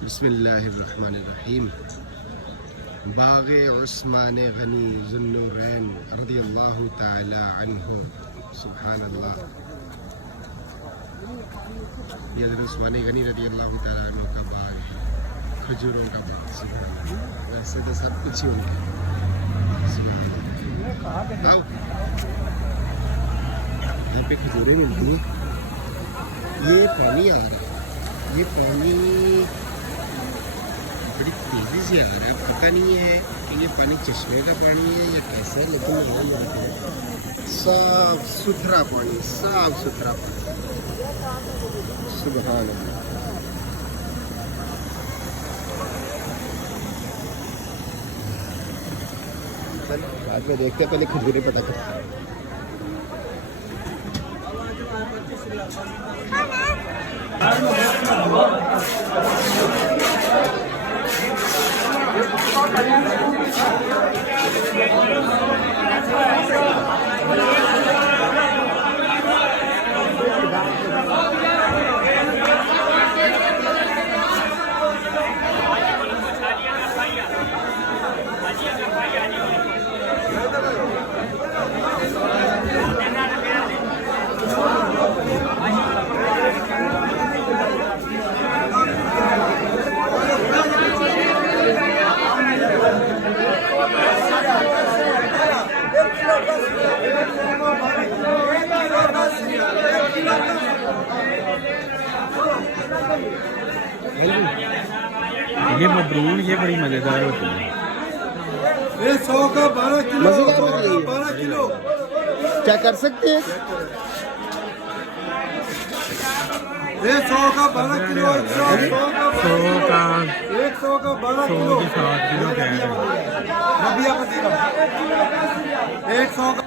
बिस्मिल्लाहिर्रहमानिर्रहीम। बाग़े उस्मान गनी ज़ुन्नूरैन रज़ियल्लाहु ताला अन्हु। सुभान अल्लाह। ये हज़रत उस्मान गनी रज़ियल्लाहु ताला अन्हु का बाग है, खजूरों का बाग। सुभान अल्लाह। वैसे तो सब कुछ ही उनका। आओ, यहाँ पे खजूरें मिलती हैं। ये पानी आ रहा है, ये पानी बड़ी तेज़ी से आ रहा है। पता नहीं है कि ये पानी चश्मे का पानी है या कैसा है, लेकिन साफ सुथरा पानी, साफ सुथरा पानी। सुभान अल्लाह। बाद में देखते हैं, पहले खजूरें पता करते हैं। ये मबरूर, ये बड़ी मज़ेदार होती है। ये 100 का 12 किलो, 12 किलो। क्या कर सकते हैं? ये 100 का 12 किलो, 100 100 का 100 का 12 100 किलो। के 7 किलो कह रहे हैं। रबिया पतीला 100 का